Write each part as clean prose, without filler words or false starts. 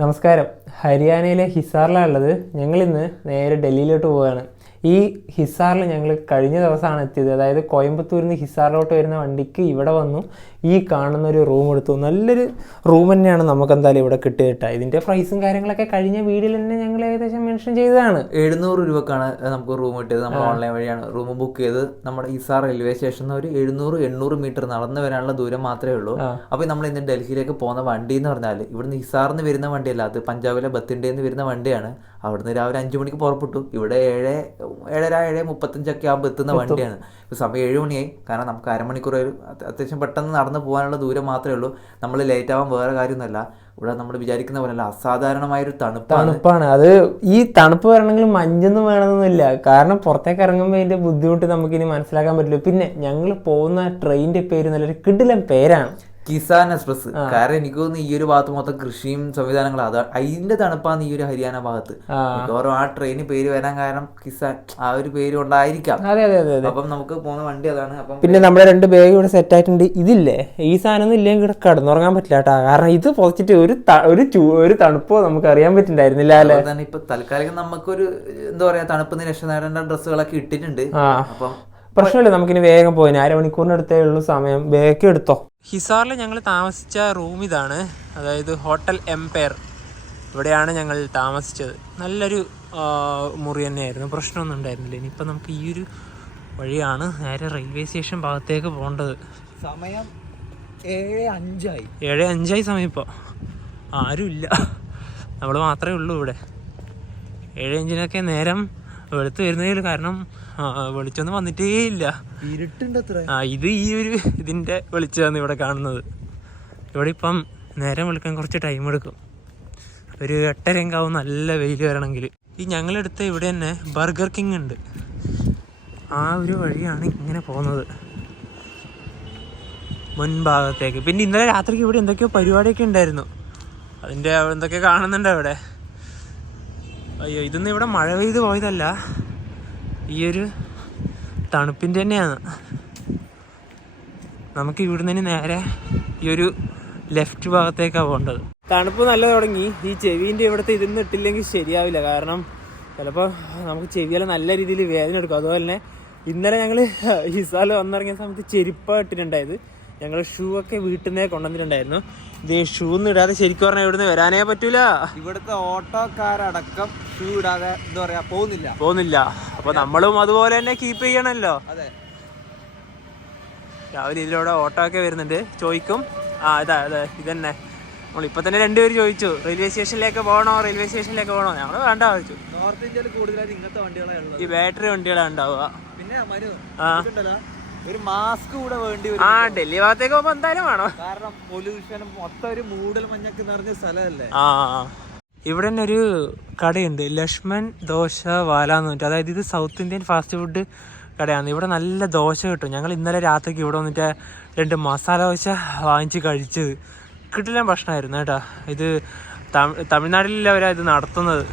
നമസ്കാരം. ഹരിയാനയിലെ ഹിസാറിലാണുള്ളത്. ഞങ്ങളിന്ന് നേരെ ഡൽഹിയിലോട്ട് പോവുകയാണ്. ഈ ഹിസാറിൽ ഞങ്ങൾ കഴിഞ്ഞ ദിവസമാണ് എത്തിയത്. അതായത് കോയമ്പത്തൂരിൽ നിന്ന് ഹിസാറിലോട്ട് വരുന്ന വണ്ടിക്ക് ഇവിടെ വന്നു ഈ കാണുന്നൊരു റൂം എടുത്തു. നല്ലൊരു റൂം തന്നെയാണ് നമുക്ക് എന്തായാലും ഇവിടെ കിട്ടിയിട്ടാണ്. ഇതിൻ്റെ പ്രൈസും കാര്യങ്ങളൊക്കെ കഴിഞ്ഞ വീഡിയോയിൽ തന്നെ ഞങ്ങൾ ഏകദേശം മെൻഷൻ ചെയ്തതാണ്. 700 രൂപക്കാണ് നമുക്ക് റൂം കിട്ടിയത്. നമ്മൾ ഓൺലൈൻ വഴിയാണ് റൂം ബുക്ക് ചെയ്ത്. നമ്മുടെ ഹിസാർ റെയിൽവേ സ്റ്റേഷനിൽ ഒരു 700-800 മീറ്റർ നടന്നു വരാനുള്ള ദൂരം മാത്രമേ ഉള്ളൂ. അപ്പോൾ നമ്മൾ ഇന്ന് ഡൽഹിയിലേക്ക് പോകുന്ന വണ്ടി എന്ന് പറഞ്ഞാൽ ഇവിടുന്ന് ഹിസാറിൽ നിന്ന് വരുന്ന വണ്ടിയല്ല, അത് പഞ്ചാബിലെ ബത്തിൻ്റെ നിന്ന് വരുന്ന വണ്ടിയാണ്. അവിടുന്ന് രാവിലെ 5 മണിക്ക് പുറപ്പെട്ടു. ഇവിടെ 7:35 ആകുമ്പോൾ എത്തുന്ന വണ്ടിയാണ്. ഇപ്പോൾ സമയം 7 മണിയായി. കാരണം നമുക്ക് അരമണിക്കൂർ അത്യാവശ്യം പെട്ടെന്ന് നടന്നു പോകാനുള്ള ദൂരം മാത്രമേ ഉള്ളൂ. നമ്മൾ ലേറ്റ് ആവാൻ വേറെ കാര്യമൊന്നുമല്ല. ഇവിടെ നമ്മൾ വിചാരിക്കുന്ന പോലെയല്ല, അസാധാരണമായൊരു തണുപ്പാണ്. അത് ഈ തണുപ്പ് വരണമെങ്കിൽ മഞ്ഞൊന്നും വേണമെന്നില്ല. കാരണം പുറത്തേക്ക് ഇറങ്ങുമ്പോൾ അതിൻ്റെ ബുദ്ധിമുട്ട് നമുക്കിനി മനസ്സിലാക്കാൻ പറ്റില്ല. പിന്നെ ഞങ്ങൾ പോകുന്ന ട്രെയിനിൻ്റെ പേര് നല്ലൊരു കിടിലൻ പേരാണ്, കിസാൻ എക്സ്പ്രസ്. കാരണം എനിക്ക് തോന്നുന്നു ഈ ഒരു ഭാഗത്ത് മൊത്തം കൃഷിയും സംവിധാനങ്ങളും, അത് അതിന്റെ തണുപ്പാണ് ഈ ഒരു ഹരിയാന ഭാഗത്ത്. മിക്കവാറും ആ ട്രെയിന് പേര് വരാൻ കാരണം കിസാൻ ആ ഒരു പേര് കൊണ്ടായിരിക്കാം. അപ്പം നമുക്ക് പോകുന്ന വണ്ടി അതാണ്. അപ്പം പിന്നെ നമ്മുടെ 2 ബാഗ് ഇവിടെ സെറ്റ് ആയിട്ടുണ്ട്. ഇതില്ലേ, ഈ സാധനം ഒന്നും ഇല്ലെങ്കിൽ ഇവിടെ കിടന്നുറങ്ങാൻ പറ്റില്ല കേട്ടോ. കാരണം ഇത് പൊതിച്ചിട്ട് ഒരു തണുപ്പോ നമുക്ക് അറിയാൻ പറ്റുന്നുണ്ടായിരുന്നില്ല അല്ലേ. ഇപ്പൊ തൽക്കാലം നമുക്കൊരു എന്താ പറയാ, തണുപ്പിന് രക്ഷ നേടേണ്ട ഡ്രസ്സുകളൊക്കെ ഇട്ടിട്ടുണ്ട്. അപ്പം പ്രശ്നമില്ല, നമുക്കിനി വേഗം പോയിന്. അരമണിക്കൂറിനടുത്തേ ഉള്ളൂ സമയം. വേഗം എടുത്തോ. ഹിസാറിൽ ഞങ്ങൾ താമസിച്ച റൂം ഇതാണ്, അതായത് ഹോട്ടൽ എംപയർ. ഇവിടെയാണ് ഞങ്ങൾ താമസിച്ചത്. നല്ലൊരു മുറി തന്നെയായിരുന്നു, പ്രശ്നമൊന്നും ഉണ്ടായിരുന്നില്ല. ഇനിയിപ്പോൾ നമുക്ക് ഈ ഒരു വഴിയാണ് നേരെ റെയിൽവേ സ്റ്റേഷൻ ഭാഗത്തേക്ക് പോകേണ്ടത്. സമയം 7:05 7:05 സമയം. ഇപ്പോൾ ആരുമില്ല, നമ്മൾ മാത്രമേ ഉള്ളൂ ഇവിടെ. 7:05 നേരം വെളുത്ത് വരുന്നതിൽ, കാരണം വെളിച്ചൊന്നും വന്നിട്ടേ ഇല്ല. ഇത് ഈ ഒരു ഇതിൻ്റെ വെളിച്ചമാണ് ഇവിടെ കാണുന്നത്. ഇവിടെ ഇപ്പം നേരം വെളുക്കാൻ കുറച്ച് ടൈം എടുക്കും. ഒരു 8:30 ആവും നല്ല വെയിൽ വരണമെങ്കിൽ. ഈ ഞങ്ങളെടുത്ത് ഇവിടെ തന്നെ ബർഗർ കിങ് ഉണ്ട്. ആ ഒരു വഴിയാണ് ഇങ്ങനെ പോകുന്നത് മുൻഭാഗത്തേക്ക്. പിന്നെ ഇന്നലെ രാത്രിക്ക് ഇവിടെ എന്തൊക്കെയോ പരിപാടിയൊക്കെ ഉണ്ടായിരുന്നു. അതിൻ്റെ എന്തൊക്കെ കാണുന്നുണ്ട് അവിടെ. അയ്യോ, ഇതൊന്നും ഇവിടെ മഴ പെയ്ത് പോയതല്ല, ഈ ഒരു തണുപ്പിൻ്റെ തന്നെയാണ്. നമുക്ക് ഇവിടുന്ന് തന്നെ നേരെ ഈ ഒരു ലെഫ്റ്റ് ഭാഗത്തേക്കാണ് പോകേണ്ടത്. തണുപ്പ് നല്ല തുടങ്ങി. ഈ ചെവിൻ്റെ ഇവിടുത്തെ ഇതൊന്നും ഇട്ടില്ലെങ്കിൽ ശരിയാവില്ല. കാരണം ചിലപ്പോൾ നമുക്ക് ചെവിയെല്ലാം നല്ല രീതിയിൽ വേദന എടുക്കും. അതുപോലെ തന്നെ ഇന്നലെ ഞങ്ങൾ ഹിസാറിൽ വന്നിറങ്ങിയ സമയത്ത് ചെരുപ്പാണ് ഇട്ടിട്ടുണ്ടായത്. ഞങ്ങൾ ഷൂ ഒക്കെ വീട്ടിൽ നിന്നേ കൊണ്ടുവന്നിട്ടുണ്ടായിരുന്നു. ഇത് ഷൂ ഒന്നും ഇടാതെ ശരിക്കും പറഞ്ഞാൽ ഇവിടുന്ന് വരാനേ പറ്റൂല. ഇവിടുത്തെ ഓട്ടോക്കാരടക്കം ഷൂ ഇടാതെ എന്താ പറയാ പോകുന്നില്ല. അപ്പൊ നമ്മളും അതുപോലെ തന്നെ കീപ്പ് ചെയ്യണല്ലോ. അതെ, രാവിലെ ഇതിലൂടെ ഓട്ടോ ഒക്കെ വരുന്നുണ്ട്. ചോദിക്കും, ഇതാ ഇതന്നെ. നമ്മളിപ്പോൾ തന്നെ 2 പേര് ചോദിച്ചു, റെയിൽവേ സ്റ്റേഷനിലേക്ക് പോകണോ ഞങ്ങൾ വേണ്ട ചോദിച്ചു. നോർത്ത് ഇന്ത്യയിൽ കൂടുതലായിട്ട് ഇങ്ങനത്തെ വണ്ടികളെ ഉള്ളൂ. ഈ ബാറ്ററി വണ്ടികളാണ് ഉണ്ടാവുക. പിന്നെ ഒരു മാസ്ക് കൂടെ വേണ്ടി വരും. ഡൽഹി ഭാഗത്തേക്ക് പോകുമ്പോ എന്തായാലും വേണം. കാരണം പൊല്യൂഷനും മൊത്തം ഒരു മൂടൽ മഞ്ഞൊക്കെ നിറഞ്ഞ സ്ഥലമല്ലേ. ഇവിടെ തന്നെ ഒരു കടയുണ്ട്, ലക്ഷ്മൺ ദോശ വാല എന്ന് പറഞ്ഞിട്ട്. അതായത് ഇത് സൗത്ത് ഇന്ത്യൻ ഫാസ്റ്റ് ഫുഡ് കടയാണ്. ഇവിടെ നല്ല ദോശ കിട്ടും. ഞങ്ങൾ ഇന്നലെ രാത്രിക്ക് ഇവിടെ വന്നിട്ട് 2 മസാല ദോശ വാങ്ങിച്ച് കഴിച്ചത്. കിട്ടില്ല ഭക്ഷണമായിരുന്നു കേട്ടോ. ഇത് തമിഴ്നാട്ടിലല്ല അവരാ ഇത് നടത്തുന്നത്.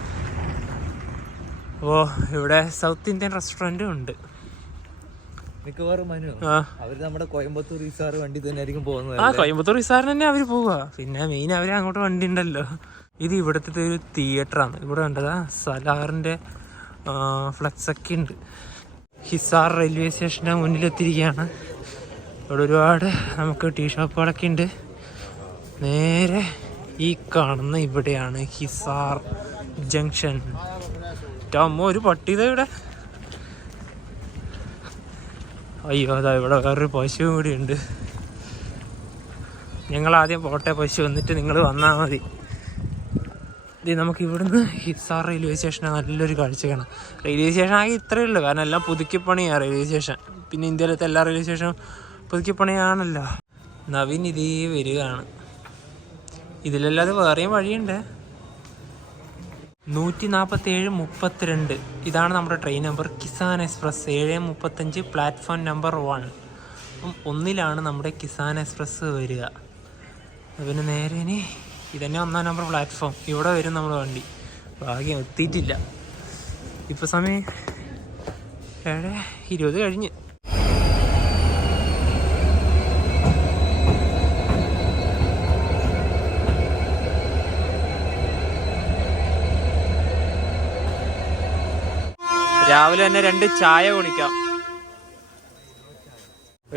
അപ്പോൾ ഇവിടെ സൗത്ത് ഇന്ത്യൻ റെസ്റ്റോറൻറ്റും ഉണ്ട്. മിക്കവാറും അവര് നമ്മുടെ കോയമ്പത്തൂർ ഹിസാർ വണ്ടി തന്നെ ആയിരിക്കും പോകുന്നത്. കോയമ്പത്തൂർ ഹിസാറിന് തന്നെ അവര് പോവുക. പിന്നെ മെയിൻ അവര് അങ്ങോട്ട് വണ്ടി ഉണ്ടല്ലോ. ഇത് ഇവിടുത്തെ ഒരു തിയേറ്ററാണ്. ഇവിടെ കണ്ടതാ സലാറിന്റെ ഫ്ലക്സ് ഒക്കെ ഉണ്ട്. ഹിസാർ റെയിൽവേ സ്റ്റേഷൻ്റെ മുന്നിലെത്തിയിരിക്കുകയാണ്. ഇവിടെ ഒരുപാട് നമുക്ക് ടീ ഷോപ്പുകളൊക്കെ ഉണ്ട്. നേരെ ഈ കാണുന്ന ഇവിടെയാണ് ഹിസാർ ജംഗ്ഷൻ. ഒരു പട്ടിത ഇവിടെ. അയ്യോ, അതാ ഇവിടെ വേറൊരു പശുവും കൂടി ഉണ്ട്. ഞങ്ങൾ ആദ്യം പോട്ടെ പശു, വന്നിട്ട് നിങ്ങൾ വന്നാൽ മതി. ഇത് നമുക്ക് ഇവിടുന്ന് ഹിസാർ റെയിൽവേ സ്റ്റേഷനാണ് നല്ലൊരു കാഴ്ച കാണാം. റെയിൽവേ സ്റ്റേഷൻ ആകെ ഇത്രയേ ഉള്ളൂ, കാരണം എല്ലാം പുതുക്കിപ്പണിയാണ് റെയിൽവേ സ്റ്റേഷൻ. പിന്നെ ഇന്ത്യയിലത്തെ എല്ലാ റെയിൽവേ സ്റ്റേഷനും പുതുക്കിപ്പണിയാണല്ലോ. നവീൻ ഇതേ വരികയാണ്. ഇതിലല്ലാതെ വേറെയും വഴിയുണ്ട്. 147-32 ഇതാണ് നമ്മുടെ train number. Kisan express 7:35 platform number 1. അപ്പം 1ലാണ് നമ്മുടെ കിസാൻ എക്സ്പ്രസ് വരിക. പിന്നെ നേരെ ഇതന്നെ 1ാം നമ്പർ പ്ലാറ്റ്ഫോം. ഇവിടെ വരും നമ്മുടെ വണ്ടി. ഭാഗ്യം എത്തിയിട്ടില്ല. ഇപ്പോൾ സമയം 7:20 കഴിഞ്ഞ്. രാവിലെ തന്നെ 2 ചായ കുടിക്കാം.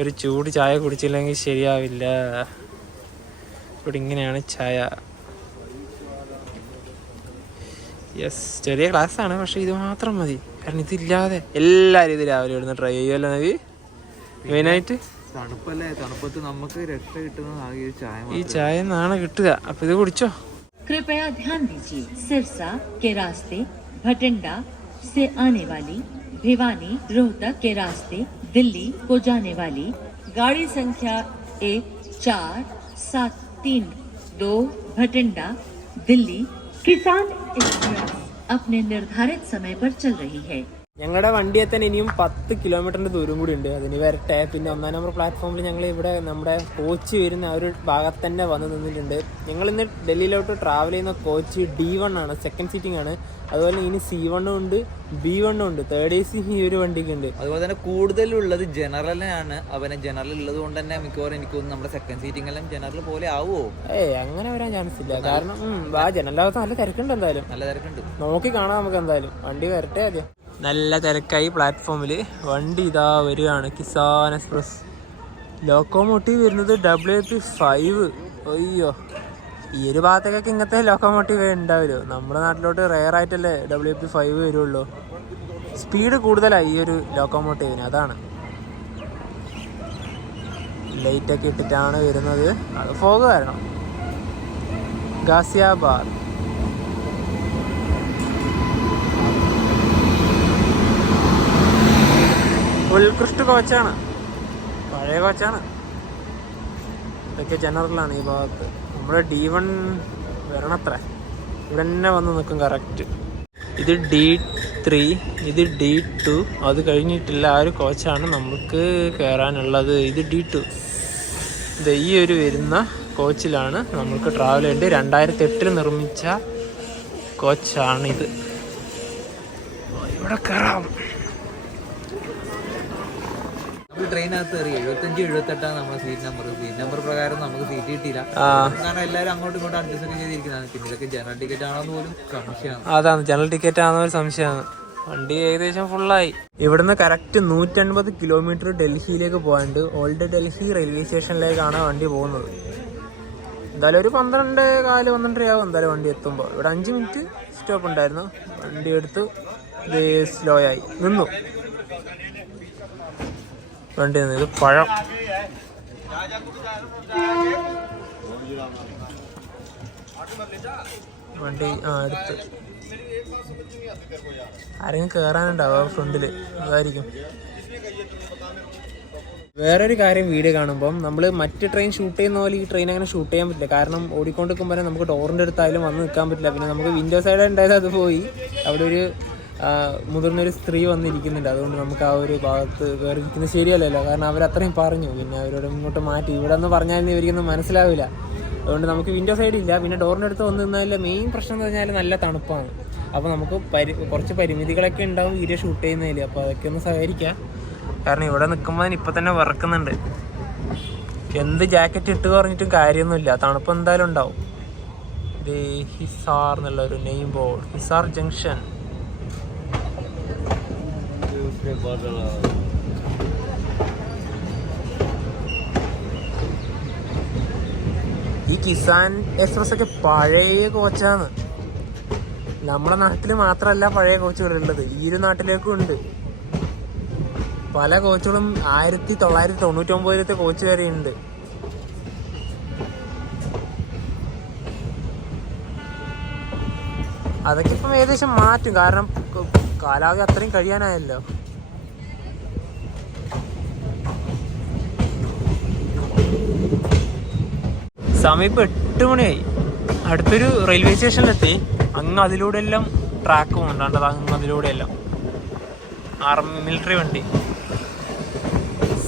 ഒരു ചൂട് ചായ കുടിച്ചില്ലെങ്കിൽ ശരിയാവില്ല. ഇവിടെ ഇങ്ങനെയാണ് ചായ. യെസ്, ചെറിയ ക്ലാസ്സാണ്, പക്ഷെ ഇത് മാത്രം മതി. കാരണം ഇതില്ലാതെ എല്ലാവരും ഇത് രാവിലെ ഇവിടുന്ന് ട്രൈ ചെയ്യുമല്ലോ നവി. മെയിനായിട്ട് തണുപ്പത്ത് നമുക്ക് രക്ഷ കിട്ടുന്നത് ഈ ചായ എന്നാണ് കിട്ടുക. അപ്പൊ ഇത് കുടിച്ചോ. कृपया ध्यान दीजिए, सिरसा के रास्ते भटिंडा से आने वाली भिवानी रोहतक के रास्ते दिल्ली को जाने वाली गाड़ी संख्या 14732 भटिंडा दिल्ली किसान एक्सप्रेस अपने निर्धारित समय पर चल रही है. ഞങ്ങളുടെ വണ്ടി എത്താൻ ഇനിയും 10 കിലോമീറ്ററിന്റെ ദൂരം കൂടി ഉണ്ട്. അതിന് വരട്ടെ. പിന്നെ 1-ാം നമ്പർ പ്ലാറ്റ്ഫോമിൽ ഞങ്ങൾ ഇവിടെ നമ്മുടെ കോച്ച് വരുന്ന ആ ഒരു ഭാഗത്ത് തന്നെ വന്ന് നിന്നിട്ടുണ്ട്. ഞങ്ങൾ ഇന്ന് ഡൽഹിയിലോട്ട് ട്രാവൽ ചെയ്യുന്ന കോച്ച് D1 ആണ്, സെക്കൻഡ് സീറ്റിംഗ് ആണ്. അതുപോലെ ഇനി C1 ഉണ്ട്, B1 ഉണ്ട്, 3rd AC ഈ ഒരു വണ്ടിക്ക് ഉണ്ട്. അതുപോലെ തന്നെ കൂടുതലുള്ളത് ജനറലാണ്. അവനെ ജനറൽ ഉള്ളത് കൊണ്ട് തന്നെ മിക്കവാറും എനിക്ക് തോന്നുന്നു നമ്മുടെ സെക്കൻഡ് സീറ്റിംഗ് എല്ലാം ജനറൽ പോലെ ആവുമോ? അങ്ങനെ വരാൻ ചാൻസ് ഇല്ല. കാരണം ജനറലാകത്ത് നല്ല തിരക്കുണ്ട്. എന്തായാലും നല്ല തിരക്കുണ്ട്, നോക്കി കാണാം നമുക്ക്. എന്തായാലും വണ്ടി വരട്ടെ ആദ്യം. നല്ല തിരക്കായി പ്ലാറ്റ്ഫോമിൽ. വണ്ടി ഇതാ വരികയാണ്, കിസാൻ എക്സ്പ്രസ്. ലോക്കോമോട്ടീവ് വരുന്നത് WP5. അയ്യോ, ഈ ഒരു ഭാഗത്തേക്കൊക്കെ ഇങ്ങനത്തെ ലോക്കോമോട്ടീവ് ഉണ്ടാവുമല്ലോ. നമ്മുടെ നാട്ടിലോട്ട് റെയർ ആയിട്ടല്ലേ WP5 വരുള്ളൂ. സ്പീഡ് കൂടുതലായി ഈ ഒരു ലോക്കോമോട്ടീവിന്, അതാണ്. ലൈറ്റൊക്കെ ഇട്ടിട്ടാണ് വരുന്നത്. അത് ഫോഗ് കാരണം. ഗാസിയാബാദ് ഉത്കൃഷ്ട കോച്ചാണ്, പഴയ കോച്ചാണ്. ഇതൊക്കെ ജനറലാണ് ഈ ഭാഗത്ത്. നമ്മുടെ D1 വരണത്ര ഇവിടെ തന്നെ വന്ന് നിൽക്കും കറക്റ്റ്. ഇത് D3, ഇത് D2. അത് കഴിഞ്ഞിട്ടില്ല ആ ഒരു കോച്ചാണ് നമുക്ക് കയറാനുള്ളത്. ഇത് D2. ഇത് ഈ ഒരു വരുന്ന കോച്ചിലാണ് നമുക്ക് ട്രാവൽ ചെയ്യേണ്ടത്. 2008 നിർമ്മിച്ച കോച്ചാണിത്. ഇവിടെ കയറാം. ട്രെയിനകത്ത് കയറി 75-78 നമ്മുടെ സീറ്റ് നമ്പർ പ്രകാരം നമുക്ക് സീറ്റ് കിട്ടിയില്ല. കാരണം എല്ലാവരും അങ്ങോട്ടും ഇങ്ങോട്ടും അഡ്ജസ്റ്റ് ഒക്കെ ചെയ്തിരിക്കുന്നതാണ്. പിന്നെ ഇതൊക്കെ ജനറൽ ടിക്കറ്റ് ആണോന്ന് പോലും സംശയമാണ്. അതാണ്, ജനറൽ ടിക്കറ്റ് ആണെന്ന് ഒരു സംശയമാണ്. വണ്ടി ഏകദേശം ഫുള്ളായി. ഇവിടുന്ന് കറക്റ്റ് 150 കിലോമീറ്റർ ഡൽഹിയിലേക്ക് പോകാനുണ്ട്. ഓൾഡ് ഡൽഹി റെയിൽവേ സ്റ്റേഷനിലേക്കാണ് വണ്ടി പോകുന്നത്. എന്തായാലും ഒരു 12:15 ആവും എന്തായാലും വണ്ടി എത്തുമ്പോൾ. ഇവിടെ 5 മിനിറ്റ് സ്റ്റോപ്പ് ഉണ്ടായിരുന്നു. വണ്ടി എടുത്ത് ഇത് സ്ലോ ആയി നിന്നു. വണ്ടി നിന്ന് ഇത് പഴം. വണ്ടി അടുത്ത് ആരെങ്കിലും കയറാനുണ്ടാവും ഫ്രണ്ടില്, അതായിരിക്കും. വേറൊരു കാര്യം, വീഡിയോ കാണുമ്പം നമ്മൾ മറ്റ് ട്രെയിൻ ഷൂട്ട് ചെയ്യുന്ന പോലെ ഈ ട്രെയിൻ അങ്ങനെ ഷൂട്ട് ചെയ്യാൻ പറ്റില്ല. കാരണം ഓടിക്കൊണ്ടിരിക്കുമ്പോൾ നമുക്ക് ഡോറിൻ്റെ അടുത്തായാലും വന്ന് നിൽക്കാൻ പറ്റില്ല. പിന്നെ നമുക്ക് വിൻഡോ സൈഡ് ഉണ്ടായത് അത് പോയി. അവിടെ ഒരു മുതിർന്നൊരു സ്ത്രീ വന്നിരിക്കുന്നുണ്ട്. അതുകൊണ്ട് നമുക്ക് ആ ഒരു ഭാഗത്ത് കയറിയിരിക്കുന്നത് ശരിയല്ലല്ലോ. കാരണം അവരത്രയും പറഞ്ഞു. പിന്നെ അവരോട് ഇങ്ങോട്ട് മാറ്റി. ഇവിടെ നിന്ന് പറഞ്ഞാലും ഇവർക്കൊന്നും മനസ്സിലാവില്ല. അതുകൊണ്ട് നമുക്ക് വിൻഡോ സൈഡ് ഇല്ല. പിന്നെ ഡോറിൻ്റെ അടുത്ത് വന്നു നിന്നാലും മെയിൻ പ്രശ്നം എന്ന് പറഞ്ഞാൽ നല്ല തണുപ്പാണ്. അപ്പോൾ നമുക്ക് കുറച്ച് പരിമിതികളൊക്കെ ഉണ്ടാവും വീഡിയോ ഷൂട്ട് ചെയ്യുന്നതിൽ. അപ്പോൾ അതൊക്കെ ഒന്ന് സഹകരിക്കാം. കാരണം ഇവിടെ നിൽക്കുമ്പോൾ ഇപ്പം തന്നെ വിറക്കുന്നുണ്ട്. എന്ത് ജാക്കറ്റ് ഇട്ട് പറഞ്ഞിട്ടും കാര്യമൊന്നുമില്ല, തണുപ്പ് എന്തായാലും ഉണ്ടാവും. ഇത് ഹിസാർ എന്നുള്ള ഒരു നെയിം ബോർഡ്, ഹിസാർ ജംഗ്ഷൻ. ഈ കിസാൻ എക്സ്പ്രസ് ഒക്കെ പഴയ കോച്ചാണ്. നമ്മുടെ നാട്ടിൽ മാത്രമല്ല പഴയ കോച്ചുകളുള്ളത്, ഈ ഒരു നാട്ടിലേക്കും ഉണ്ട്. പല കോച്ചുകളും 1999 കോച്ച് വരെ ഉണ്ട്. അതൊക്കെ ഇപ്പം ഏകദേശം മാറ്റും. കാരണം കാലാവധി അത്രയും കഴിയാനായല്ലോ. സമയം ഇപ്പം 8 മണിയായി. അടുത്തൊരു റെയിൽവേ സ്റ്റേഷനിലെത്തി. അങ്ങ് അതിലൂടെ എല്ലാം ട്രാക്ക് പോകുന്നുണ്ട്. അങ്ങ് അതിലൂടെ എല്ലാം ആർമി മിലിറ്ററി വണ്ടി.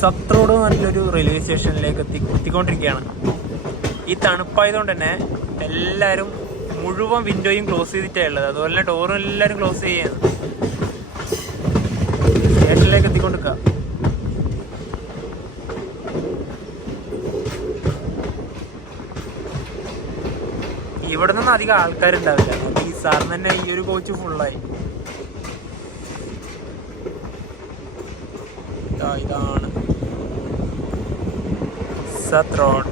സത്രോഡ് നല്ലൊരു റെയിൽവേ സ്റ്റേഷനിലേക്ക് എത്തിക്കൊണ്ടിരിക്കുകയാണ്. ഈ തണുപ്പായതുകൊണ്ട് തന്നെ എല്ലാവരും മുഴുവൻ വിൻഡോയും ക്ലോസ് ചെയ്തിട്ടാണ് ഉള്ളത്. അതുപോലെ തന്നെ ഡോറും എല്ലാവരും ക്ലോസ് ചെയ്യുകയാണ്. സ്റ്റേഷനിലേക്ക് എത്തിക്കൊണ്ടിരിക്കുക. ഇവിടെ നിന്നും അധികം ആൾക്കാരുണ്ടാവില്ല. ഈ സാറിന് തന്നെ ഈ ഒരു കോച്ച് ഫുള്ളായി. ഇതാണ് സത്ത് റോഡ്.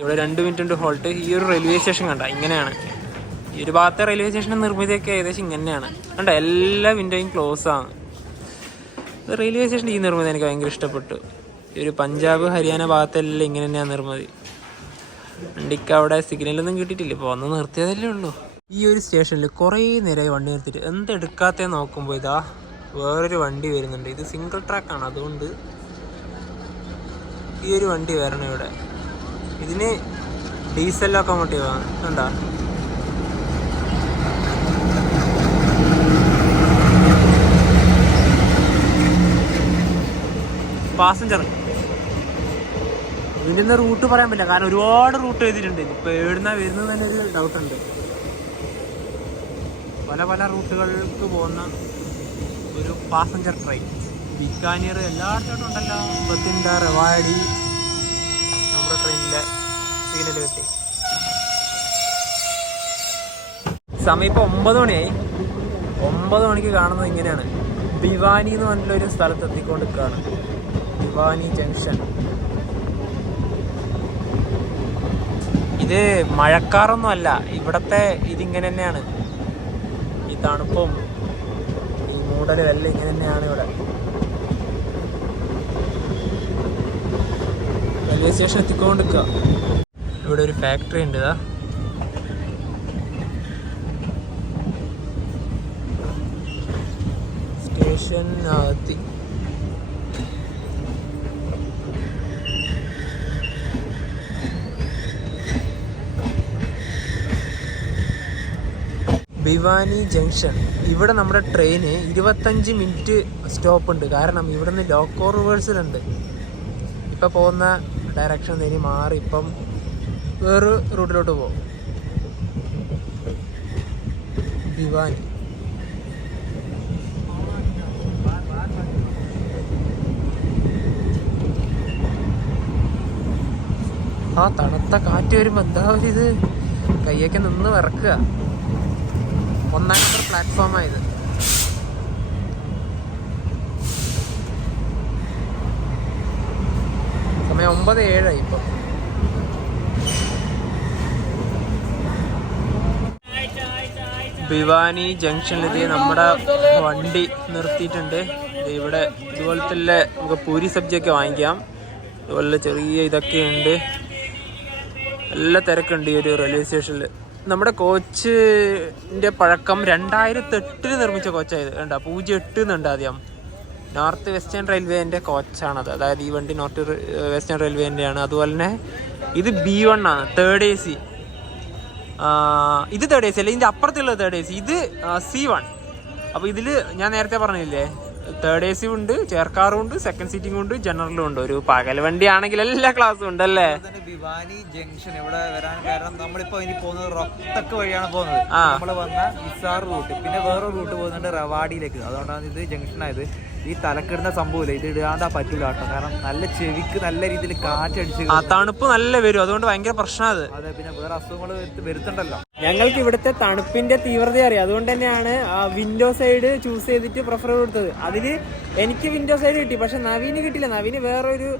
ഇവിടെ 2 മിനിറ്റ് ഉണ്ട് ഹോൾട്ട്. ഈ ഒരു റെയിൽവേ സ്റ്റേഷൻ കണ്ട ഇങ്ങനെയാണ്. ഈ ഒരു ഭാഗത്തെ റെയിൽവേ സ്റ്റേഷൻ്റെ നിർമ്മിതിയൊക്കെ ഏകദേശം ഇങ്ങനെയാണ്. കണ്ട എല്ലാ വിൻഡോയും ക്ലോസ് ആണ്. റെയിൽവേ സ്റ്റേഷൻ്റെ ഈ നിർമ്മിതി എനിക്ക് ഭയങ്കര ഇഷ്ടപ്പെട്ടു. ഈ ഒരു പഞ്ചാബ് ഹരിയാന ഭാഗത്തെല്ലാം ഇങ്ങനെ തന്നെയാണ് നിർമ്മിതി. വണ്ടിക്ക് അവിടെ സിഗ്നലൊന്നും കിട്ടിയിട്ടില്ല, ഇപ്പോൾ വന്ന് നിർത്തിയതല്ലേ ഉള്ളൂ. ഈ ഒരു സ്റ്റേഷനിൽ കുറേ നേരമായി വണ്ടി നിർത്തിയിട്ട് എന്തെടുക്കാത്ത നോക്കുമ്പോൾ ഇതാ വേറൊരു വണ്ടി വരുന്നുണ്ട്. ഇത് സിംഗിൾ ട്രാക്കാണ്, അതുകൊണ്ട് ഈ ഒരു വണ്ടി വരണം ഇവിടെ. ഇതിന് ഡീസൽ ലോക്കോമോട്ടീവാണ്. കണ്ടാ പാസഞ്ചർ. ഇതിൻ്റെ റൂട്ട് പറയാൻ പറ്റില്ല, കാരണം ഒരുപാട് റൂട്ട് എഴുതിയിട്ടുണ്ട്. ഇപ്പോൾ എവിടുന്നാ വരുന്നത് തന്നെ ഒരു ഡൗട്ടുണ്ട്. പല പല റൂട്ടുകൾക്ക് പോകുന്ന ഒരു പാസഞ്ചർ ട്രെയിൻ. ബിക്കാനീർ എല്ലായിടത്തോട്ടും ഉണ്ടല്ലോ. ബത്തിൻഡ, റെവാഡി നമ്മുടെ ട്രെയിനിലെ സിഗ്നൽ കിട്ടി. സമയം ഇപ്പോൾ 9 മണിയായി. 9 മണിക്ക് കാണുന്നത് ഇങ്ങനെയാണ്. ഭിവാനി എന്ന് പറഞ്ഞിട്ടൊരു സ്ഥലത്ത് എത്തിക്കൊണ്ടിരിക്കുകയാണ്. ഭിവാനി ജംഗ്ഷൻ. ഇത് മഴക്കാറൊന്നും അല്ല, ഇവിടത്തെ ഇതിങ്ങനെ തന്നെയാണ്. ഈ തണുപ്പും ഈ മൂടലും എല്ലാം ഇങ്ങനെ തന്നെയാണ് ഇവിടെ. റെയിൽവേ സ്റ്റേഷൻ എത്തിക്കൊണ്ടിരിക്കുക. ഇവിടെ ഒരു ഫാക്ടറി ഉണ്ട്. ഇതാ സ്റ്റേഷൻ എത്തി. ഭിവാനി ജംഗ്ഷൻ. ഇവിടെ നമ്മുടെ ട്രെയിന് 25 മിനിറ്റ് സ്റ്റോപ്പ് ഉണ്ട്. കാരണം ഇവിടെ നിന്ന് ലോക്കോ റിവേഴ്സലുണ്ട്. ഇപ്പം പോകുന്ന ഡയറക്ഷൻ ഇനി മാറി ഇപ്പം വേറൊരു റൂട്ടിലോട്ട് പോകും. ഭിവാനി. ആ തണുത്ത കാറ്റ് വരുമ്പോൾ എന്താ ഒരു ഇത്, കയ്യൊക്കെ നിന്ന് വിറക്കുക. 1-ാം നമ്പർ പ്ലാറ്റ്ഫോമായത്. സമയം 9:07 ഇപ്പം. ഭിവാനി ജംഗ്ഷനിലെത്തി നമ്മുടെ വണ്ടി നിർത്തിയിട്ടുണ്ട്. ഇവിടെ ഇതുപോലത്തെ നമുക്ക് പൂരി സബ്ജിയൊക്കെ വാങ്ങിക്കാം. ഇതുപോലെ ചെറിയ ഇതൊക്കെ ഉണ്ട്. നല്ല തിരക്കുണ്ട് ഈ ഒരു റെയിൽവേ സ്റ്റേഷനിൽ. നമ്മുടെ കോച്ചിൻ്റെ പഴക്കം 2008 നിർമ്മിച്ച കോച്ചായത്. കണ്ട 08 എന്നുണ്ട് ആദ്യം. നോർത്ത് വെസ്റ്റേൺ റെയിൽവേൻ്റെ കോച്ചാണത്. അതായത് ഈ വണ്ടി നോർത്ത് വെസ്റ്റേൺ റെയിൽവേൻ്റെയാണ്. അതുപോലെ തന്നെ ഇത് B1 ആണ്, 3rd AC. ഇത് 3rd AC അല്ല, ഇതിൻ്റെ അപ്പുറത്തുള്ളത് 3rd AC. ഇത് C1. അപ്പോൾ ഇതിൽ ഞാൻ നേരത്തെ പറഞ്ഞില്ലേ, 3rd AC ഉണ്ട്, ചെയർ കാറും ഉണ്ട്, സെക്കൻഡ് സീറ്റിംഗും ഉണ്ട്, ജനറലും ഉണ്ട്. ഒരു പകൽ വണ്ടി ആണെങ്കിൽ എല്ലാ ക്ലാസ്സും ഉണ്ടല്ലേ. ഭിവാനി ജംഗ്ഷൻ ഇവിടെ വരാൻ കാരണം നമ്മളിപ്പോ ഇനി പോകുന്നത് റൊത്തക്ക് വഴിയാണ് പോകുന്നത്. നമ്മൾ വന്ന ഹിസാർ റൂട്ട്, പിന്നെ വേറെ റൂട്ട് പോകുന്നുണ്ട് റവാഡിയിലേക്ക്. അതുകൊണ്ടാണ് ഇത് ജംഗ്ഷൻ ആയത്. ഈ തലക്കിടുന്ന സംഭവമില്ല, ഇത് ഇടാണ്ടാ പറ്റൂല കേട്ടോ. കാരണം നല്ല ചെവിക്ക് നല്ല രീതിയിൽ കാറ്റടിച്ച് തണുപ്പ് നല്ല വരും, അതുകൊണ്ട് ഭയങ്കര പ്രശ്നമാണ്. അതെ, പിന്നെ വേറെ അസുഖങ്ങൾ വരുത്തുണ്ടല്ലോ. ഞങ്ങൾക്ക് ഇവിടുത്തെ തണുപ്പിന്റെ തീവ്രത അറിയാം. അതുകൊണ്ട് തന്നെയാണ് വിൻഡോ സൈഡ് ചൂസ് ചെയ്തിട്ട് പ്രിഫർ കൊടുത്തത്. അതില് എനിക്ക് വിൻഡോ സൈഡ് കിട്ടി, പക്ഷെ നവീന് കിട്ടില്ല. നവീന് വേറൊരു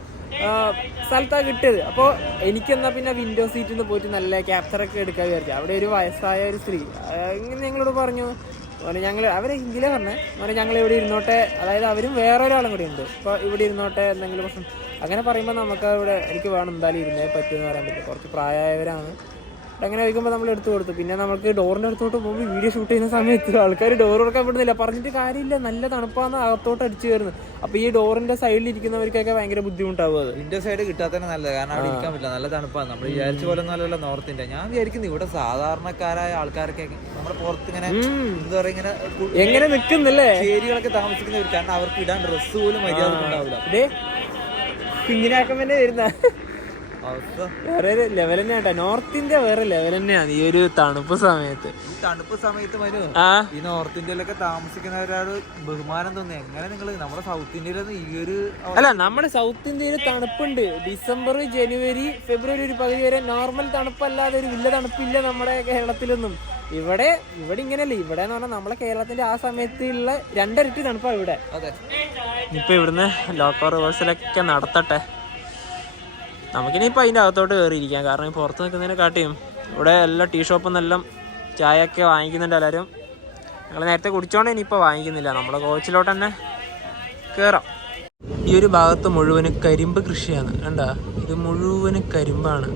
സ്ഥലത്താണ് കിട്ടിയത്. അപ്പോൾ എനിക്കെന്നാ പിന്നെ വിൻഡോ സീറ്റിൽ നിന്ന് പോയിട്ട് നല്ല ക്യാപ്ചറൊക്കെ എടുക്കാൻ വിചാരിച്ചു. അവിടെ ഒരു വയസ്സായ ഒരു സ്ത്രീ ഇങ്ങനെ ഞങ്ങളോട് പറഞ്ഞു, ഞങ്ങൾ അവരെ ഹിന്ദിയിലെ പറഞ്ഞേ, ഞങ്ങൾ ഇവിടെ ഇരുന്നോട്ടെ, അതായത് അവരും വേറെ ഒരാളും കൂടി ഉണ്ട്, അപ്പോൾ ഇവിടെ ഇരുന്നോട്ടെ, എന്തെങ്കിലും പ്രശ്നം അങ്ങനെ പറയുമ്പോൾ നമുക്ക് ഇവിടെ എനിക്ക് വേണം എന്തായാലും ഇരുന്നേ പറ്റുമെന്ന് പറയാൻ പറ്റില്ല. കുറച്ച് പ്രായമായവരാണ്. അങ്ങനെ വയ്ക്കുമ്പോൾ നമ്മൾ എടുത്തു കൊടുത്തു. പിന്നെ നമുക്ക് ഡോറിൻ്റെ അടുത്തോട്ട് പോകുമ്പോൾ വീഡിയോ ഷൂട്ട് ചെയ്യുന്ന സമയത്ത് ആൾക്കാർ ഡോർ തുറക്കാൻ വിടുന്നില്ല. പറഞ്ഞിട്ട് കാര്യമില്ല, നല്ല തണുപ്പാന്ന് അകത്തോട്ട് അടിച്ചു കയറുന്നത്. അപ്പോൾ ഈ ഡോറിൻ്റെ സൈഡിൽ ഇരിക്കുന്നവർക്കൊക്കെ ഭയങ്കര ബുദ്ധിമുട്ടാവും. അത് വിൻഡോ സൈഡ് കിട്ടാത്തന്നെ നല്ലത്, കാരണം അവിടെ ഇരിക്കാൻ പറ്റില്ല, നല്ല തണുപ്പാണ്. നമ്മൾ വിചാരിച്ച പോലെ ഒന്നുമല്ല നോർത്ത് ഇന്ത്യ. ഞാൻ വിചാരിക്കുന്നു ഇവിടെ സാധാരണക്കാരായ ആൾക്കാരൊക്കെ നമ്മുടെ പുറത്ത് ഇങ്ങനെ എന്താ പറയുക, ഇങ്ങനെ എങ്ങനെ നിൽക്കുന്നില്ലേ ചേരികളൊക്കെ താമസിക്കുന്നവർ, കാരണം അവർക്ക് ഇടാൻ ഡ്രസ്സ് പോലും മര്യാദ ഉണ്ടാവില്ല. ഇതേ ഇങ്ങനെ ആക്കുമ്പോൾ തന്നെ വരുന്ന അവസ്ഥ വേറെ ഒരു ലെവൽ തന്നെ കേട്ടോ. നോർത്ത് ഇന്ത്യ വേറെ ലെവൽ തന്നെയാണ് ഈ ഒരു തണുപ്പ് സമയത്ത്. ഈ തണുപ്പ് സമയത്ത് മനു ആ ഈ നോർത്ത് ഇന്ത്യയിലൊക്കെ താമസിക്കുന്നവരോട് ബഹുമാനം തോന്നി. എങ്ങനെ നിങ്ങൾ നമ്മുടെ സൗത്ത് ഇന്ത്യയിലൊന്നും ഈ ഒരു അല്ല, നമ്മുടെ സൗത്ത് ഇന്ത്യയിൽ തണുപ്പുണ്ട്. ഡിസംബർ, ജനുവരി, ഫെബ്രുവരി ഒരു പകുതി വരെ നോർമൽ തണുപ്പല്ലാതെ ഒരു വലിയ തണുപ്പില്ല നമ്മുടെ കേരളത്തിലൊന്നും. ഇവിടെ ഇങ്ങനെയല്ലേ. ഇവിടെ എന്ന് പറഞ്ഞാൽ നമ്മളെ കേരളത്തിന്റെ ആ സമയത്തുള്ള 2 ഇരട്ടി തണുപ്പാണ് ഇവിടെ. അതെ. ഇപ്പൊ ഇവിടുന്ന് ലോക്കോ റിവേഴ്സലൊക്കെ നടത്തട്ടെ. നമുക്കിനിയിപ്പോൾ അതിൻ്റെ അകത്തോട്ട് കയറിയിരിക്കാം. കാരണം ഈ പുറത്ത് നിൽക്കുന്നതിനെ കാട്ടിയും ഇവിടെ എല്ലാ ടീ ഷോപ്പിൽ നിന്നെല്ലാം ചായയൊക്കെ വാങ്ങിക്കുന്നുണ്ട് എല്ലാവരും. ഞങ്ങൾ നേരത്തെ കുടിച്ചോണ്ട് ഇനിയിപ്പോൾ വാങ്ങിക്കുന്നില്ല. നമ്മുടെ കോച്ചിലോട്ട് തന്നെ കയറാം. ഈ ഒരു ഭാഗത്ത് മുഴുവന് കരിമ്പ് കൃഷിയാണ്. കണ്ടാ, ഇത് മുഴുവന് കരിമ്പാണ്.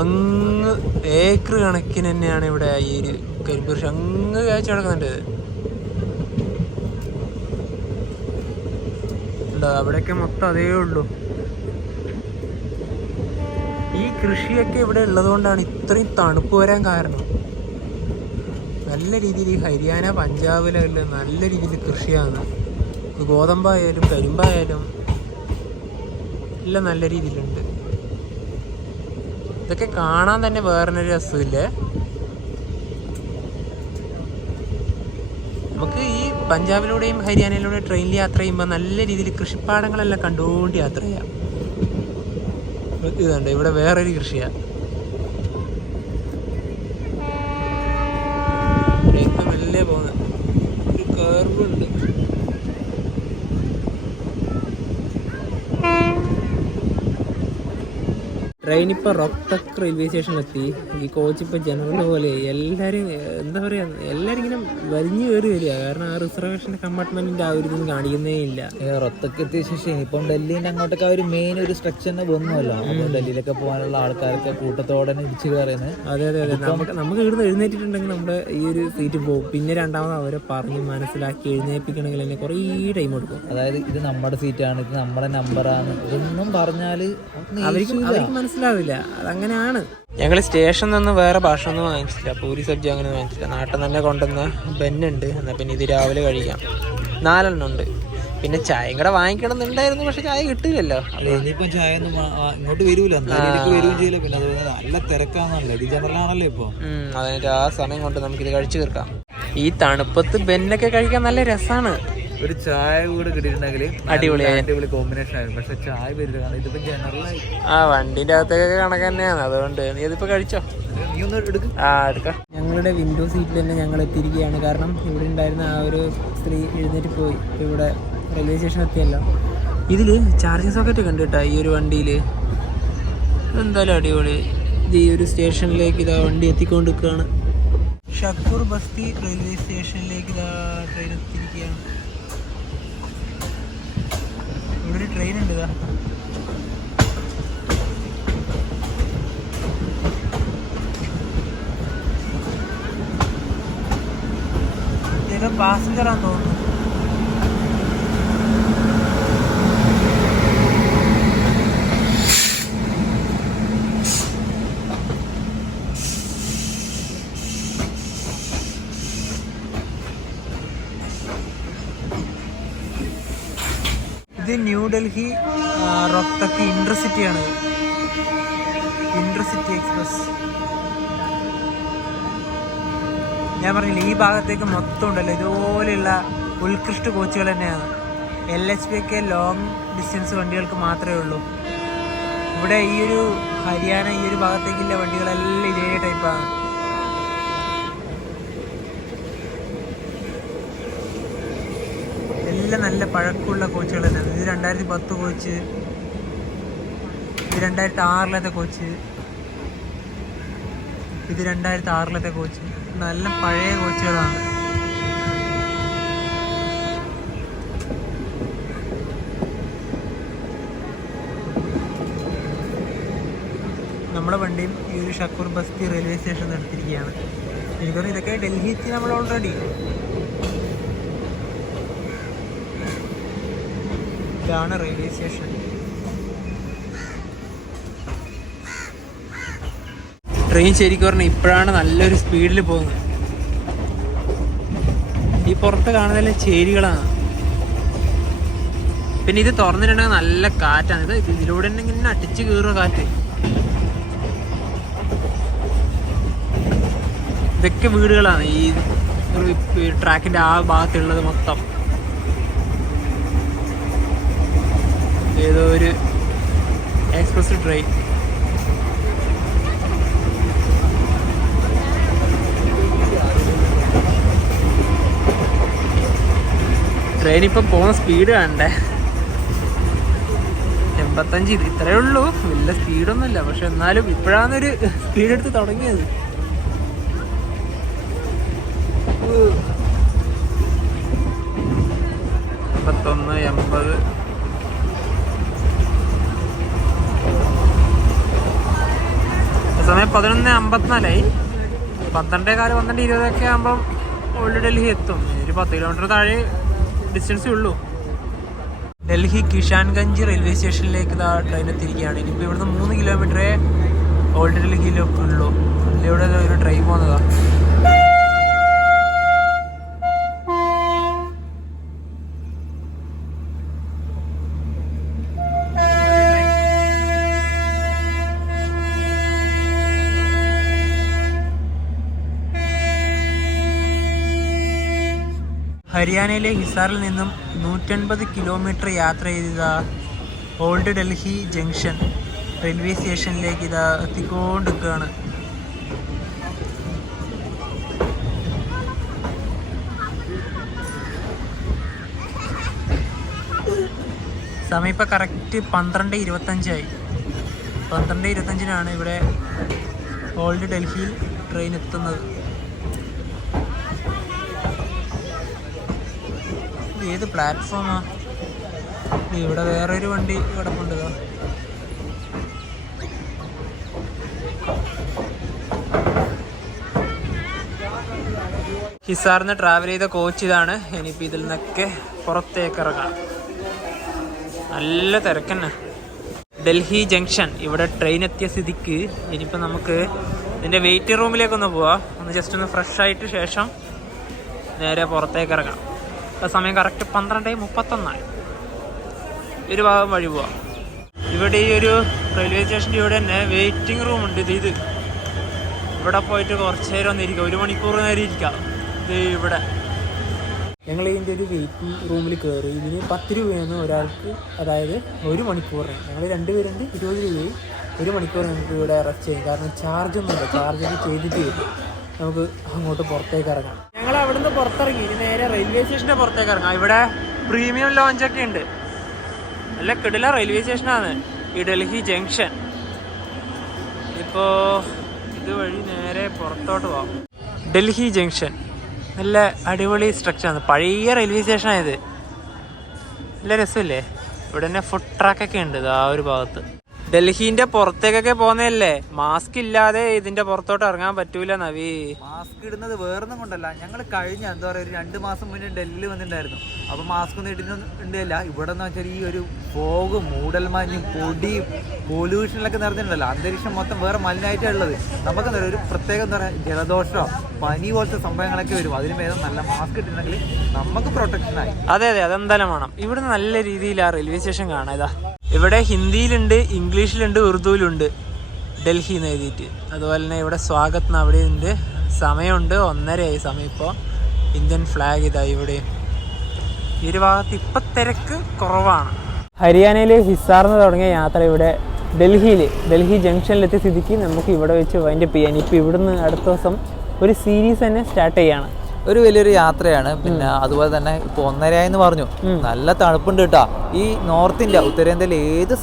അങ്ങ് ഏക്കർ കണക്കിന് തന്നെയാണ് ഇവിടെ ഈ ഒരു കരിമ്പ് കൃഷി അങ്ങ് കാഴ്ച കിടക്കുന്നുണ്ട്. ഉണ്ടോ, അവിടെയൊക്കെ മൊത്തം അതേ ഉള്ളൂ. ഈ കൃഷിയൊക്കെ ഇവിടെ ഉള്ളത് കൊണ്ടാണ് ഇത്രയും തണുപ്പ് വരാൻ കാരണം. നല്ല രീതിയിൽ ഈ ഹരിയാന, പഞ്ചാബിലെല്ലാം നല്ല രീതിയിൽ കൃഷിയാണ്. ഗോതമ്പായാലും കരിമ്പായാലും എല്ലാം നല്ല രീതിയിലുണ്ട്. ഇതൊക്കെ കാണാൻ തന്നെ വേറൊരു രസമില്ലേ. നമുക്ക് ഈ പഞ്ചാബിലൂടെയും ഹരിയാനയിലൂടെയും ട്രെയിനിൽ യാത്ര ചെയ്യുമ്പോൾ നല്ല രീതിയിൽ കൃഷിപ്പാടങ്ങളെല്ലാം കണ്ടുകൊണ്ട് യാത്ര ചെയ്യാം. ഇതുണ്ട്, ഇവിടെ വേറൊരു കൃഷിയാണ്. ഇപ്പം മെല്ലെ പോകുന്നത് ഒരു കർവുണ്ട്. ട്രെയിൻ ഇപ്പോൾ റോഹ്തക് റെയിൽവേ സ്റ്റേഷനിലെത്തി. ഈ കോച്ച് ഇപ്പോൾ ജനറൽ പോലെ എല്ലാവരും എന്താ പറയുക, എല്ലാവരും ഇങ്ങനെ വലിഞ്ഞു കയറി വരിക. കാരണം ആ റിസർവേഷൻ്റെ കമ്പാർട്ട്മെൻറ്റിൻ്റെ ആ ഒരു ഇതൊന്നും കാണിക്കുന്നേ ഇല്ല. റൊത്തക്ക് എത്തിയ ശേഷം ഇപ്പം ഡൽഹിൻ്റെ അങ്ങോട്ടൊക്കെ ഒരു മെയിൻ ഒരു സ്ട്രക്ചറിന് വന്നുമല്ലോ. അപ്പോൾ ഡൽഹിയിലൊക്കെ പോകാനുള്ള ആൾക്കാരൊക്കെ കൂട്ടത്തോടെ ഇടിച്ച് കയറുന്നത്. അതെ അതെ അതെ. നമുക്ക് ഇവിടുന്ന് എഴുന്നേറ്റിട്ടുണ്ടെങ്കിൽ നമ്മുടെ ഈ ഒരു സീറ്റ് പോകും. പിന്നെ രണ്ടാമത് അവരെ പറഞ്ഞ് മനസ്സിലാക്കി എഴുന്നേൽപ്പിക്കണമെങ്കിൽ തന്നെ കുറേ ടൈം എടുക്കും. അതായത് ഇത് നമ്മുടെ സീറ്റാണ്, ഇത് നമ്മുടെ നമ്പറാണ്, ഇതൊന്നും പറഞ്ഞാൽ അവർക്ക് മനസ്സിലാവില്ല. അതങ്ങനെയാണ്. ഞങ്ങൾ സ്റ്റേഷനിൽ നിന്ന് വേറെ ഭക്ഷണം ഒന്നും വാങ്ങിച്ചില്ല. പൂരി സബ്ജി അങ്ങനെ വാങ്ങിച്ചില്ല. നാട്ടിൽ തന്നെ കൊണ്ടുവന്ന ബെന്നുണ്ട്. എന്നാൽ പിന്നെ ഇത് രാവിലെ കഴിക്കാം. 4 എണ്ണം ഉണ്ട്. പിന്നെ ചായയും കൂടെ വാങ്ങിക്കണം എന്നുണ്ടായിരുന്നു, പക്ഷെ ചായ കിട്ടില്ലല്ലോ. ഇനിയിപ്പം ചായ ഒന്നും ഇങ്ങോട്ട് വരൂല, വരികയും ചെയ്യില്ല. പിന്നെ അതുപോലെ നല്ല തിരക്കാണല്ലോ, ഇത് ജനറൽ ആണല്ലോ ഇപ്പോൾ. അതിൻ്റെ ആ സമയം കൊണ്ട് നമുക്കിത് കഴിച്ചു തീർക്കാം. ഈ തണുപ്പത്ത് ബെന്നൊക്കെ കഴിക്കാൻ നല്ല രസമാണ്. ഒരു ചായ കൂടെ കിട്ടിയിട്ടുണ്ടെങ്കിൽ അടിപൊളി കോമ്പിനേഷൻ ആയിരുന്നു. പക്ഷെ ചായ വരില്ല, കാരണം ഇതിപ്പോ ജനറലായി വണ്ടിന്റെ അകത്തൊക്കെ കണക്ക് തന്നെയാണ്. അതുകൊണ്ട് നീ ഇതിപ്പോ കഴിച്ചോ? നീ ഒന്ന് എടുക്കും. എടുക്കാം. ഞങ്ങളുടെ വിൻഡോ സീറ്റിൽ തന്നെ ഞങ്ങൾ എത്തിയിരിക്കുകയാണ്. കാരണം ഇവിടെ ഉണ്ടായിരുന്ന ആ ഒരു സ്ത്രീ എഴുന്നേറ്റ് പോയി. ഇവിടെ റെയിൽവേ സ്റ്റേഷൻ എത്തിയല്ലോ. ഇതിൽ ചാർജിങ് സോക്കറ്റ് കണ്ടിട്ടാ ഈ ഒരു വണ്ടിയിൽ. എന്തായാലും അടിപൊളി. ഇത് ഈ ഒരു സ്റ്റേഷനിലേക്ക് ഇതാ വണ്ടി എത്തിക്കൊണ്ടിരിക്കുകയാണ്. ഷക്കൂർ ബസ്തി റെയിൽവേ സ്റ്റേഷനിലേക്ക് ഇതാ ട്രെയിൻ എത്തിയിരിക്കുകയാണ്. ഇവിടെ ഒരു ട്രെയിൻ ഉണ്ട്. ഇതാ ഏതോ പാസഞ്ചറാന്ന് തോന്നുന്നു. ഇത് ന്യൂഡൽഹി റോഹ്തക്ക് ഇന്റർസിറ്റിയാണ്. Intercity express. ഞാൻ പറഞ്ഞില്ല, ഈ ഭാഗത്തേക്ക് മൊത്തം ഉണ്ടല്ലോ ഇതുപോലെയുള്ള ഉത്കൃഷ്ട കോച്ചുകൾ തന്നെയാണ്. LHP ഒക്കെ ലോങ് ഡിസ്റ്റൻസ് വണ്ടികൾക്ക് മാത്രമേ ഉള്ളൂ. ഇവിടെ ഈ ഒരു ഹരിയാന ഈ ഒരു ഭാഗത്തേക്കുള്ള വണ്ടികളെല്ലാം ഇതേ ടൈപ്പാണ്. എല്ലാം നല്ല പഴക്കമുള്ള കോച്ചുകൾ തന്നെയാണ്. ഇത് 2010 കോച്ച്, ഇത് 2006 കോച്ച്, ഇത് 2006 കോച്ച്. നല്ല പഴയ കോച്ചുകളാണ്. നമ്മുടെ വണ്ടിയും ഈ ഒരു ഷക്കൂർ ബസ്തി റെയിൽവേ സ്റ്റേഷനിൽ എടുത്തിരിക്കുകയാണ്. എനിക്കൊന്നും ഇതൊക്കെ ഡൽഹി എത്തി നമ്മൾ ഓൾറെഡി. ഇതാണ് റെയിൽവേ സ്റ്റേഷൻ. ട്രെയിൻ ശരിക്കും പറഞ്ഞാൽ ഇപ്പോഴാണ് നല്ലൊരു സ്പീഡിൽ പോകുന്നത്. ഈ പുറത്ത് കാണുന്നതെല്ലാം ചേരികളാണ്. പിന്നെ ഇത് തുറന്നിട്ടുണ്ടെങ്കിൽ നല്ല കാറ്റാണ്. ഇത് ഇതിലൂടെ ഇങ്ങനെ അടിച്ച് കീറുക കാറ്റ്. ഇതൊക്കെ വീടുകളാണ് ഈ ട്രാക്കിന്റെ ആ ഭാഗത്തുള്ളത് മൊത്തം. ഏതോ ഒരു എക്സ്പ്രസ് ട്രെയിൻ. ട്രെയിൻ ഇപ്പം പോകുന്ന സ്പീഡ് കാണണ്ടേ, 85. ഇത്രയേ ഉള്ളൂ, വലിയ സ്പീഡൊന്നുമില്ല. പക്ഷെ എന്നാലും ഇപ്പോഴാണൊരു സ്പീഡ് എടുത്ത് തുടങ്ങിയത്. 81, 80. സമയം 11:54. 12:15, 12:20 ആകുമ്പം ഓൾഡ് ഡൽഹി എത്തും. ഒരു 10 കിലോമീറ്റർ താഴെ ഡിസ്റ്റൻസേ ഉള്ളൂ. ഡൽഹി കിഷാൻഗഞ്ച് റെയിൽവേ സ്റ്റേഷനിലേക്ക് ട്രെയിൻ എത്തിയിരിക്കുകയാണ്. ഇനിയിപ്പോൾ ഇവിടുന്ന് 3 കിലോമീറ്ററേ ഓൾഡ് ഡൽഹിയിലൊക്കെ ഉള്ളൂ. അതിലൂടെ ഒരു ട്രെയിൻ പോകുന്നതാണ്. ഹരിയാനയിലെ ഹിസാറിൽ നിന്നും 180 കിലോമീറ്റർ യാത്ര ചെയ്ത ഓൾഡ് ഡൽഹി ജംഗ്ഷൻ റെയിൽവേ സ്റ്റേഷനിലേക്ക് എത്തിക്കൊണ്ടിരിക്കുകയാണ്. സമയം ഇപ്പോൾ കറക്റ്റ് 12:25 12:25 ഇവിടെ ഓൾഡ് ഡൽഹിയിൽ ട്രെയിൻ എത്തുന്നത്. ഏത് പ്ലാറ്റ്ഫോമാ? ഇവിടെ വേറൊരു വണ്ടി കിടപ്പുണ്ട്. ഹിസാറിന്ന് ട്രാവൽ ചെയ്ത കോച്ച് ഇതാണ്. ഇനിയിപ്പോൾ ഇതിൽ നിന്നൊക്കെ പുറത്തേക്ക് ഇറങ്ങാം. നല്ല തിരക്കന്നെ. ഡൽഹി ജംഗ്ഷൻ ഇവിടെ ട്രെയിൻ എത്തിയ സ്ഥിതിക്ക് ഇനിയിപ്പോൾ നമുക്ക് ഇതിൻ്റെ വെയിറ്റിംഗ് റൂമിലേക്കൊന്ന് പോവാം. ഒന്ന് ജസ്റ്റ് ഒന്ന് ഫ്രഷ് ആയിട്ട് ശേഷം നേരെ പുറത്തേക്ക് ഇറങ്ങാം. സമയം കറക്റ്റ് 12:31. ഒരു ഭാഗം വഴി പോവാം. ഇവിടെ ഈ ഒരു റെയിൽവേ സ്റ്റേഷൻ്റെ ഇവിടെ തന്നെ വെയിറ്റിംഗ് റൂം ഉണ്ട്. ഇത് ഇവിടെ പോയിട്ട് കുറച്ച് നേരം ഒന്നിരിക്കാം, 1 മണിക്കൂർ നേരം ഇരിക്കാം. ഇത് ഇവിടെ ഞങ്ങൾ ഇതിൻ്റെ ഒരു വെയിറ്റിംഗ് റൂമിൽ കയറി. ഇതിന് 10 രൂപയാണ് ഒരാൾക്ക്, അതായത് 1 മണിക്കൂറിന്. ഞങ്ങൾ 2 പേരുണ്ട്, 20 രൂപയും. 1 മണിക്കൂർ നമുക്ക് ഇവിടെ റെസ്റ്റ് ചെയ്യും. കാരണം ചാർജൊന്നുമില്ല. ചാർജൊക്കെ ചെയ്തിട്ട് വരും. നമുക്ക് അങ്ങോട്ട് പുറത്തേക്ക് ഇറങ്ങാം. ഞങ്ങൾ അവിടെ നിന്ന് പുറത്തിറങ്ങി. ഇനി നേരെ റെയിൽവേ സ്റ്റേഷൻ്റെ പുറത്തേക്ക് ഇറങ്ങാം. ഇവിടെ പ്രീമിയം ലോഞ്ചൊക്കെ ഉണ്ട്. നല്ല കിടില റെയിൽവേ സ്റ്റേഷനാണ് ഈ ഡൽഹി ജംഗ്ഷൻ. ഇപ്പോൾ ഇതുവഴി നേരെ പുറത്തോട്ട് പോകാം. ഡൽഹി ജംഗ്ഷൻ നല്ല അടിപൊളി സ്ട്രക്ചറാണ്. പഴയ റെയിൽവേ സ്റ്റേഷനായത്. നല്ല രസമില്ലേ? ഇവിടെ തന്നെ ഫുഡ് ട്രാക്കൊക്കെ ഉണ്ട് ആ ഒരു ഭാഗത്ത്. ഡൽഹിന്റെ പുറത്തേക്കൊക്കെ പോകുന്നതല്ലേ, മാസ്ക് ഇല്ലാതെ ഇതിന്റെ പുറത്തോട്ട് ഇറങ്ങാൻ പറ്റൂല. നവി മാസ്ക് ഇടുന്നത് വേറൊന്നും കൊണ്ടല്ല. ഞങ്ങൾ കഴിഞ്ഞ എന്താ പറയുക ഒരു 2 മാസം മുന്നേ ഡൽഹിയിൽ വന്നിട്ടുണ്ടായിരുന്നു. അപ്പോൾ മാസ്ക് ഒന്നും ഇട്ടിട്ടുണ്ടല്ല. ഇവിടെ എന്ന് വെച്ചാൽ ഈ ഒരു ഫോഗും മൂടൽമാന്യം പൊടിയും പൊല്യൂഷനിലൊക്കെ നിറഞ്ഞിട്ടുണ്ടല്ലോ. അന്തരീക്ഷം മൊത്തം വേറെ മലിനായിട്ടാണ് ഉള്ളത്. നമുക്ക് എന്താ പറയുക ഒരു പ്രത്യേകം എന്താ പറയുക ജലദോഷമോ പനി പോലത്തെ സംഭവങ്ങളൊക്കെ വരും. അതിന് ഭേദം നല്ല മാസ്ക് ഇട്ടിട്ടുണ്ടെങ്കിൽ നമുക്ക് പ്രൊട്ടക്ഷനായി. അതെ അതെന്തായാലും വേണം. ഇവിടെ നല്ല രീതിയിൽ ആ റെയിൽവേ സ്റ്റേഷൻ കാണാം. ഇതാ ഇവിടെ ഹിന്ദിയിലുണ്ട്, ഇംഗ്ലീഷിലുണ്ട്, ഉറുദുവിലുണ്ട് ഡൽഹി എന്ന് എഴുതിയിട്ട്. അതുപോലെ തന്നെ ഇവിടെ സ്വാഗത് അവിടെ ഉണ്ട്. സമയമുണ്ട് 1:30 സമയം. ഇപ്പോൾ ഇന്ത്യൻ ഫ്ലാഗ് ഇതാ ഇവിടെ. ഈ ഒരു ഭാഗത്ത് ഇപ്പം തിരക്ക് കുറവാണ്. ഹരിയാനയിലെ ഹിസാറിന്ന് തുടങ്ങിയ യാത്ര ഇവിടെ ഡൽഹി ജംഗ്ഷനിലെത്തിയ സ്ഥിതിക്ക് നമുക്ക് ഇവിടെ വെച്ച് വൈൻഡപ്പ് ചെയ്യാൻ. ഇപ്പോൾ ഇവിടുന്ന് അടുത്ത ദിവസം ഒരു സീരീസ് തന്നെ സ്റ്റാർട്ട് ചെയ്യാണ്. ഒരു വലിയൊരു യാത്രയാണ്. പിന്നെ അതുപോലെ തന്നെ ഇപ്പോൾ 1:30 എന്ന് പറഞ്ഞു. നല്ല തണുപ്പുണ്ട് കേട്ടോ. ഈ നോർത്ത് ഇന്ത്യ ഉത്തരേന്ത്യയിൽ ഏത്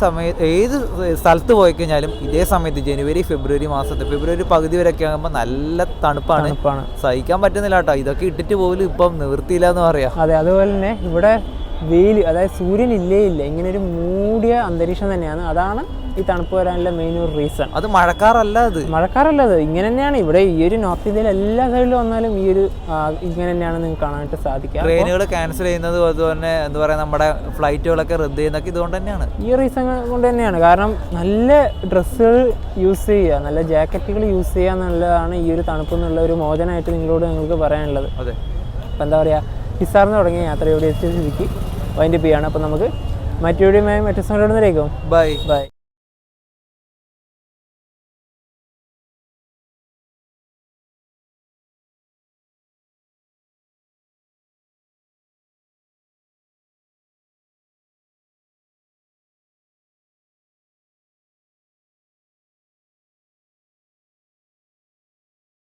സ്ഥലത്ത് പോയി കഴിഞ്ഞാലും ഇതേ സമയത്ത് ജനുവരി ഫെബ്രുവരി പകുതി വരെയൊക്കെ ആകുമ്പോൾ നല്ല തണുപ്പാണ്. സഹിക്കാൻ പറ്റുന്നില്ല കേട്ടോ. ഇതൊക്കെ ഇട്ടിട്ട് പോലും ഇപ്പം നിവൃത്തിയില്ല എന്ന് പറയാം. അതെ, അതുപോലെ തന്നെ ഇവിടെ വെയിൽ, അതായത് സൂര്യൻ ഇല്ല. ഇങ്ങനെ ഒരു മൂടിയ അന്തരീക്ഷം തന്നെയാണ്. അതാണ് ഈ തണുപ്പ് വരാനുള്ള മെയിൻ ഒരു റീസൺ. അത് മഴക്കാറല്ല അത് ഇങ്ങനെ തന്നെയാണ്. ഇവിടെ ഈ ഒരു നോർത്ത് ഇന്ത്യയിൽ എല്ലാ സൈഡിലും വന്നാലും ഈ ഒരു ഇങ്ങനെ തന്നെയാണ് നിങ്ങൾക്ക് കാണാനായിട്ട് സാധിക്കുക. ട്രെയിനുകൾ ക്യാൻസൽ ചെയ്യുന്നതും അതുപോലെ എന്താ പറയുക നമ്മുടെ ഫ്ലൈറ്റുകളൊക്കെ റദ്ദ് ചെയ്യുന്നതൊക്കെ ഇതുകൊണ്ട് തന്നെയാണ്. ഈ റീസൺ കൊണ്ട് തന്നെയാണ്. കാരണം നല്ല ഡ്രസ്സുകൾ യൂസ് ചെയ്യുക, നല്ല ജാക്കറ്റുകൾ യൂസ് ചെയ്യുക എന്നുള്ളതാണ് ഈ ഒരു തണുപ്പ് എന്നുള്ള ഒരു മോചനമായിട്ട് നിങ്ങൾക്ക് പറയാനുള്ളത്. അതെ. അപ്പം എന്താ പറയുക, ഹിസാറിന്ന് തുടങ്ങിയ യാത്ര ഇവിടെ എത്തിയ സ്ഥിതിക്ക് വൈൻഡപ്പ് ചെയ്യാണ്. അപ്പം നമുക്ക് മറ്റു വീഡിയോ മറ്റു സമയം ബൈ ബൈ.